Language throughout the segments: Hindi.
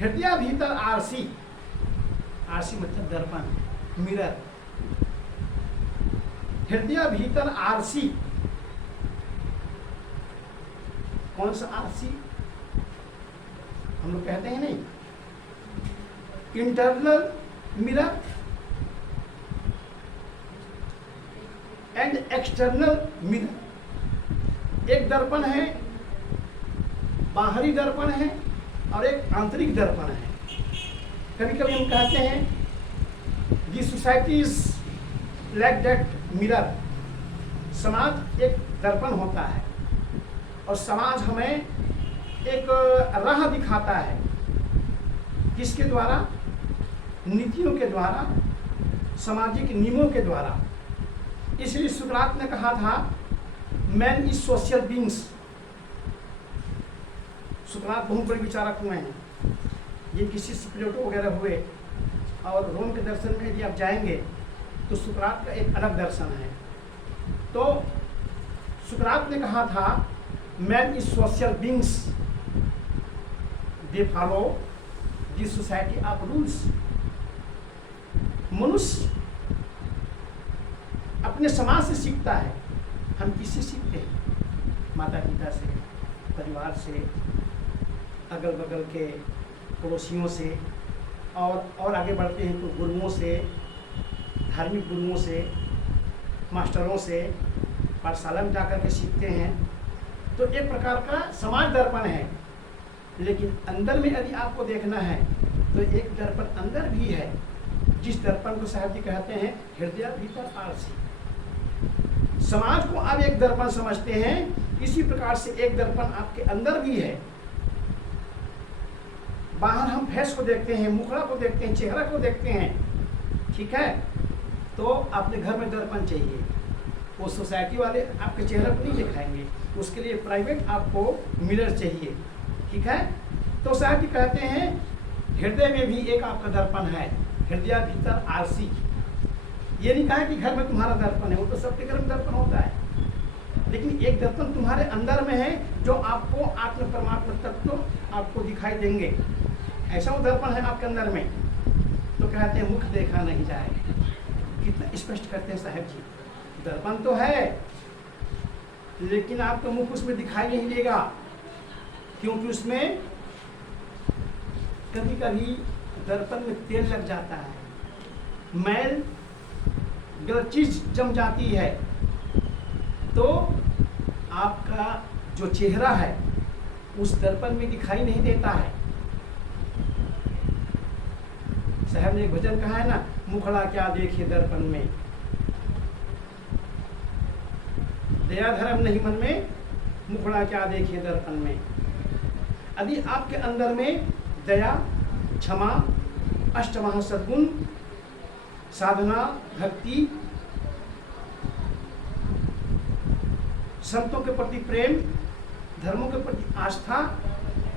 हृदय भीतर आरसी, आरसी मतलब दर्पण, मिरर। हृदय भीतर आरसी, कौन सा आरसी? हम लोग कहते हैं नहीं, internal mirror and external mirror. एक दर्पण है, बाहरी दर्पण है और एक आंतरिक दर्पण है। कभी कभी हम कहते हैं the society is like that mirror. समाज एक दर्पण होता है और समाज हमें एक राह दिखाता है, किसके द्वारा? नीतियों के द्वारा, सामाजिक नियमों के द्वारा। इसलिए सुकरात ने कहा था मैन इज सोशल बींग्स। सुकरात बहुत बड़े विचारक हुए हैं, ये किसी प्लेटो वगैरह हुए, और रोम के दर्शन में यदि आप जाएंगे तो सुकरात का एक अलग दर्शन है। तो सुकरात ने कहा था man is social beings, they follow the society of rules. मनुष्य अपने समाज से सीखता है। हम किससे सीखते हैं? माता पिता से, परिवार से, अगल बगल के पड़ोसियों से, और आगे बढ़ते हैं तो गुरुओं से, धार्मिक गुरुओं से, मास्टरों से, पाठशाला में जाकर के सीखते हैं। तो एक प्रकार का समाज दर्पण है। लेकिन अंदर में यदि आपको देखना है तो एक दर्पण अंदर भी है, जिस दर्पण को साहब जी कहते हैं हृदय भीतर आरसी। समाज को आप एक दर्पण समझते हैं, इसी प्रकार से एक दर्पण आपके अंदर भी है। बाहर हम फेस को देखते हैं, मुखड़ा को देखते हैं, चेहरा को देखते हैं, ठीक है। तो अपने घर में दर्पण चाहिए। वो सोसाइटी वाले आपके चेहरे को नहीं दिखाएंगे, उसके लिए प्राइवेट आपको मिरर चाहिए, ठीक है। तो साहब जी कहते हैं हृदय में भी एक आपका दर्पण है, हृदय भीतर आरसी। ये नहीं कहा कि घर में तुम्हारा दर्पण है, वो तो सबके घर में दर्पण होता है, लेकिन एक दर्पण तुम्हारे अंदर में है जो आपको आत्म परमात्मा तत्व आपको दिखाई देंगे। ऐसा वो दर्पण है आपके अंदर में। तो कहते हैं मुख देखा नहीं जाएगा। कितना स्पष्ट करते हैं साहब जी, दर्पण तो है लेकिन आपका मुख उसमें दिखाई नहीं देगा, क्योंकि उसमें कभी कभी दर्पण में तेल लग जाता है, मैल गलत चीज जम जाती है, तो आपका जो चेहरा है उस दर्पण में दिखाई नहीं देता है। साहब ने एक भजन कहा है ना, मुखड़ा क्या देखे दर्पण में, दया धर्म नहीं मन में, मुखड़ा क्या देखे दर्पण में। यदि आपके अंदर में दया, क्षमा, अष्टमहा सद्गुण, साधना, भक्ति, संतों के प्रति प्रेम, धर्मों के प्रति आस्था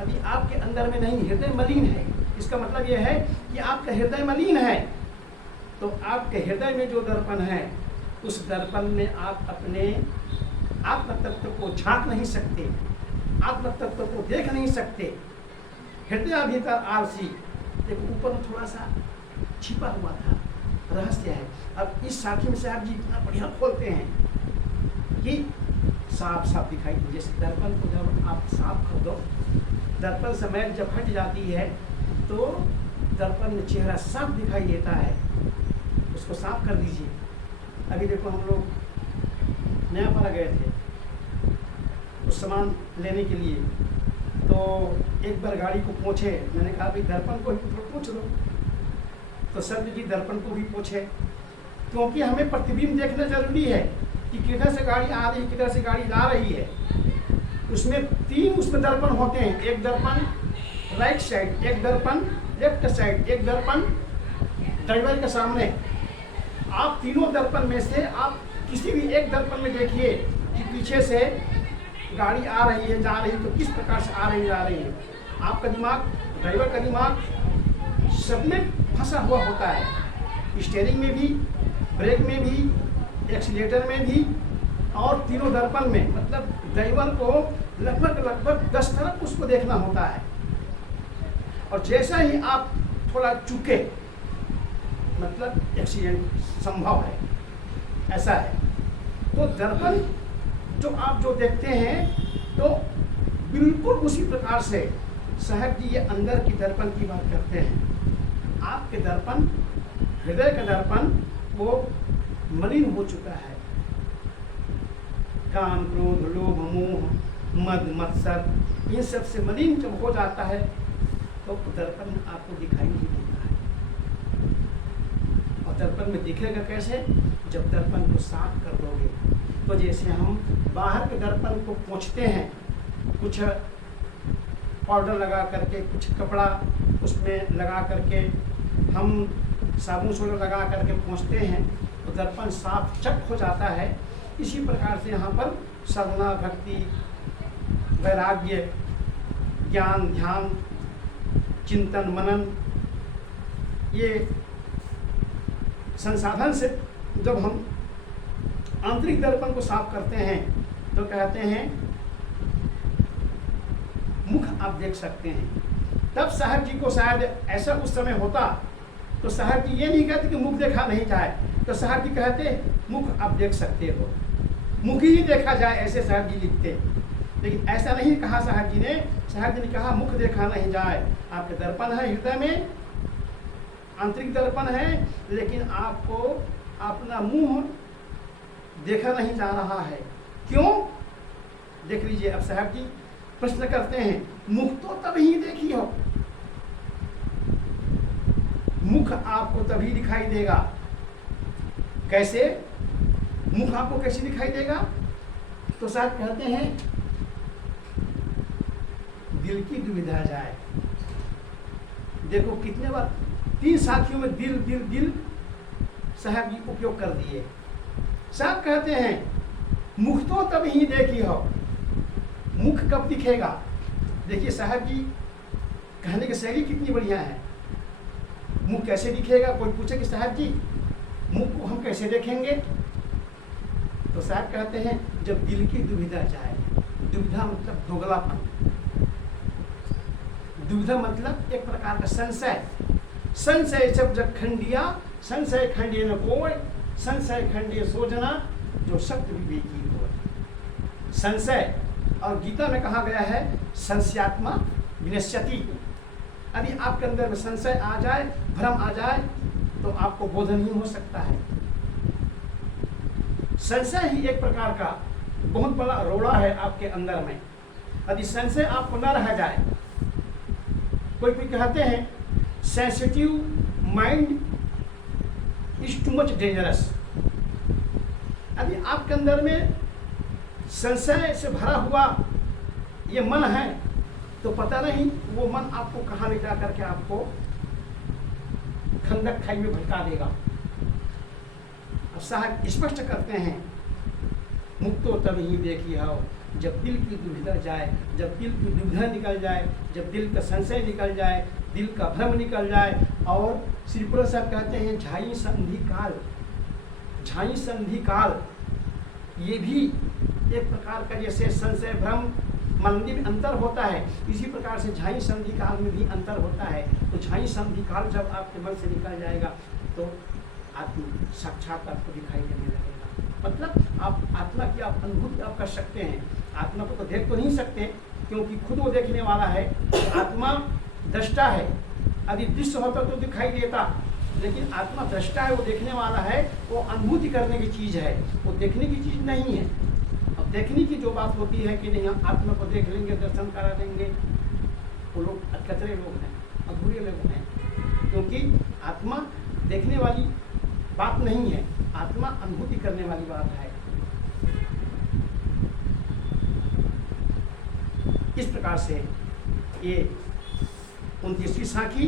यदि आपके अंदर में नहीं, हृदय मलिन है, इसका मतलब यह है कि आपका हृदय मलिन है, तो आपके हृदय में जो दर्पण है उस दर्पण में आप अपने आत्म तत्व को झांक नहीं सकते, आत्म तत्व को देख नहीं सकते। हृदय भीतर आरसी, देखो ऊपर में थोड़ा सा छिपा हुआ था, रहस्य है। अब इस साथी में से आप जी इतना बढ़िया खोलते हैं कि साफ साफ दिखाई दे। जैसे दर्पण को जब आप साफ कर दो, दर्पण से मैल जब हट जाती है तो दर्पण में चेहरा साफ दिखाई देता है, उसको साफ कर दीजिए। अभी देखो हम लोग नयापाड़ा गए थे उस सामान लेने के लिए, तो एक बार गाड़ी को पोंछे, मैंने कहा भाई दर्पण को ही पोंछ दो, तो सर जी दर्पण को भी पोंछे, क्योंकि हमें प्रतिबिंब देखना जरूरी है कि किधर से गाड़ी आ रही है, किधर से गाड़ी ला रही है। उसमें तीन उसमें दर्पण होते हैं, एक दर्पण राइट साइड, एक दर्पण लेफ्ट साइड, एक दर्पण ड्राइवर के सामने। आप तीनों दर्पण में से आप किसी भी एक दर्पण में देखिए कि पीछे से गाड़ी आ रही है, जा रही है, तो किस प्रकार से आ रही जा रही है। आपका दिमाग, ड्राइवर का दिमाग सब में फंसा हुआ होता है, स्टीयरिंग में भी, ब्रेक में भी, एक्सीलेटर में भी और तीनों दर्पण में। मतलब ड्राइवर को लगभग 10 तरफ उसको देखना होता है। और जैसा ही आप थोड़ा चुके मतलब एक्सीडेंट संभव है, ऐसा है। तो दर्पण जो आप जो देखते हैं तो बिल्कुल उसी प्रकार से साहब जी ये अंदर की दर्पण की बात करते हैं। आपके दर्पण, हृदय का दर्पण वो मलिन हो चुका है। काम, क्रोध, लोभ, मोह, मद, मत्सर, इन सब से मलिन जब हो जाता है तो दर्पण आपको दिखाई नहीं देता है। और दर्पण में दिखेगा कैसे? जब दर्पण को साफ कर दोगे। तो जैसे हम बाहर के दर्पण को पोंछते हैं, कुछ पाउडर लगा करके, कुछ कपड़ा उसमें लगा करके, हम साबुन सोडा लगा करके पोंछते हैं तो दर्पण साफ चक हो जाता है। इसी प्रकार से यहाँ पर साधना, भक्ति, वैराग्य, ज्ञान, ध्यान, चिंतन, मनन, ये संसाधन से जब हम आंतरिक दर्पण को साफ करते हैं तो कहते हैं मुख आप देख सकते हैं। तब साहब जी को शायद ऐसा उस समय होता तो साहब जी ये नहीं कहते कि मुख देखा नहीं जाए, तो साहब जी कहते मुख आप देख सकते हो, मुख ही देखा जाए, ऐसे साहब जी लिखते। लेकिन ऐसा नहीं कहा साहब जी ने। साहब जी ने कहा मुख देखा नहीं जाए। आपके दर्पण है हृदय में, आंतरिक दर्पण है, लेकिन आपको अपना मुंह देखा नहीं जा रहा है। क्यों? देख लीजिए। अब साहब जी प्रश्न करते हैं, मुख तो तभी देखी हो, मुख आपको तभी दिखाई देगा। कैसे? मुख आपको कैसे दिखाई देगा? तो साहब कहते हैं दिल की दुविधा जाए। देखो कितने बार 3 साखियों में दिल दिल दिल साहब जी उपयोग कर दिए। साहब कहते हैं मुख तो तब ही देखी हो, मुख कब दिखेगा? देखिए साहब जी कहने की शैली कितनी बढ़िया है। मुख कैसे दिखेगा? कोई पूछे कि साहब जी मुख को हम कैसे देखेंगे? तो साहब कहते हैं जब दिल की दुविधा जाए। दुविधा मतलब दोगलापन, दुविधा मतलब एक प्रकार का संशय। संशय सब जब खंडिया, संशय खंडिय न कोय, संशय खंडिय सोजना जो सत्य विवेकी हो। संशय, और गीता में कहा गया है संशयात्मा विनश्यति। यदि आपके अंदर में संशय आ जाए, भ्रम आ जाए, तो आपको बोध नहीं हो सकता है। संशय ही एक प्रकार का बहुत बड़ा रोड़ा है आपके अंदर में। यदि संशय आपको न रह जाए, कोई भी कहते हैं sensitive mind is too much dangerous. यदि आपके अंदर में संशय से भरा हुआ ये मन है तो पता नहीं वो मन आपको कहाँ ले जा करके आपको खंडक खाई में भटका देगा। अब साहब स्पष्ट करते हैं मुख तो तभी देखी हो जब दिल की दुविधा जाए, जब दिल की दुविधा निकल जाए, जब दिल का संशय निकल जाए, दिल का भ्रम निकल जाए। और श्रीपुर साहब कहते हैं झाई संधि काल, झाई संधि काल ये भी एक प्रकार का, जैसे संशय भ्रम मंदी में अंतर होता है, इसी प्रकार से झाई संधि काल में भी अंतर होता है। तो झाई संधि काल जब आपके मन से निकल जाएगा तो आत्म साक्षात आपको दिखाई देने लगेगा। मतलब आप आत्मा की आप अनुभूति आप कर सकते हैं। आत्मा को तो देख तो नहीं सकते क्योंकि खुद वो देखने वाला है। आत्मा दृष्टा है, यदि दृश्य होता तो दिखाई देता, लेकिन आत्मा दृष्टा है, वो देखने वाला है, वो अनुभूति करने की चीज़ है, वो देखने की चीज़ नहीं है। अब देखने की जो बात होती है कि नहीं हम आत्मा को देख लेंगे, दर्शन करा देंगे, वो लोग कचरे लोग हैं, अधूरे लोग हैं। क्योंकि आत्मा देखने वाली बात नहीं है, आत्मा अनुभूति करने वाली बात है। इस प्रकार से ये 29वीं साखी